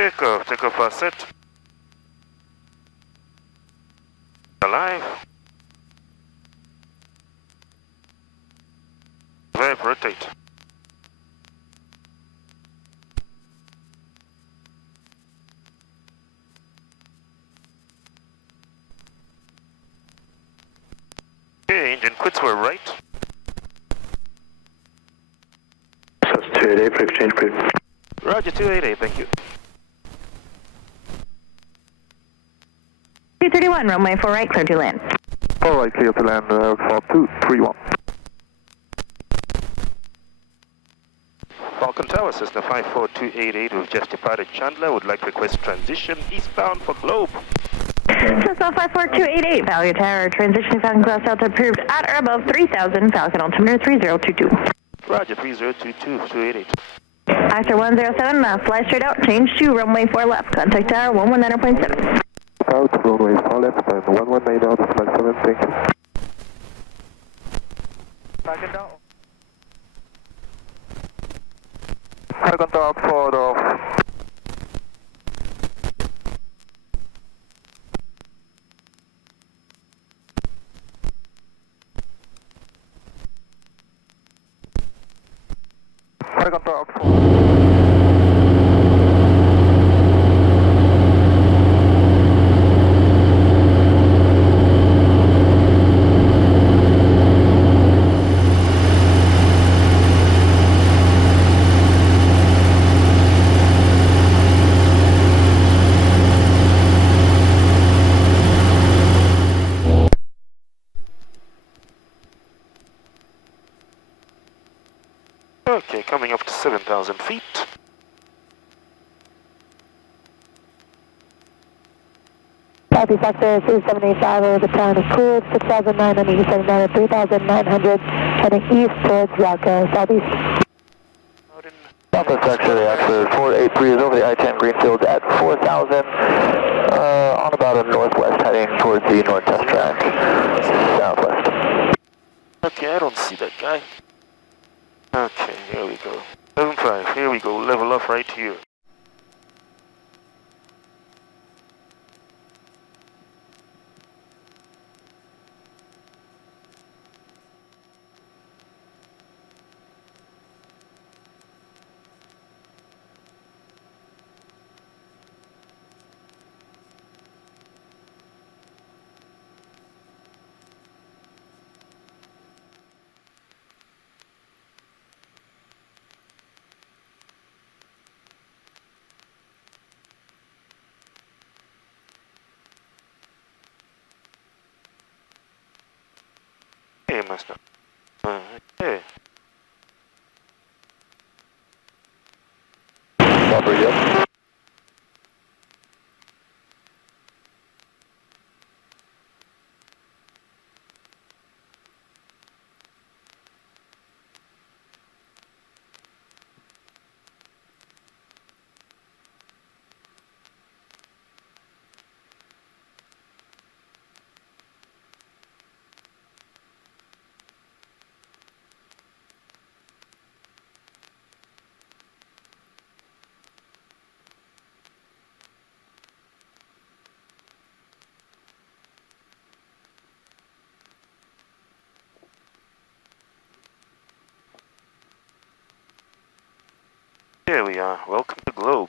Takeoff are set. Alive. Rev, rotate. Okay, engine quits were right. That's 288 for exchange, please. Roger, 288, thank you. P13, runway 4 right, clear to land. All right, clear to land, fall 231. Falcon Tower, Cessna 54288, we've just departed Chandler, would like to request transition eastbound for Globe. Cessna 54288, Value Tower, transition Falcon Class Delta approved at or above 3000, Falcon altimeter 3022. Roger, 3022, 288. Actor 107, fly straight out, change to runway 4 left, contact tower 119.7. Out, runway 4 left, and 119 out, flight 7, thank you. Falcon Tower. Falcon Tower, forward off. Falcon Tower, forward. Okay, coming up to 7,000 feet. Southeast sector 3785 over the town is cooled, 6,987 down to 3,900, heading east towards Rocco, southeast. Southwest sector, after 483 is over the I-10 Greenfield at 4,000, on about a northwest, heading towards the north test track, southwest. Okay, I don't see that guy. Okay, here we go. 75, here we go, level off right here. Hey, master. Okay. Copper, yep. Here we are. Welcome to Globe.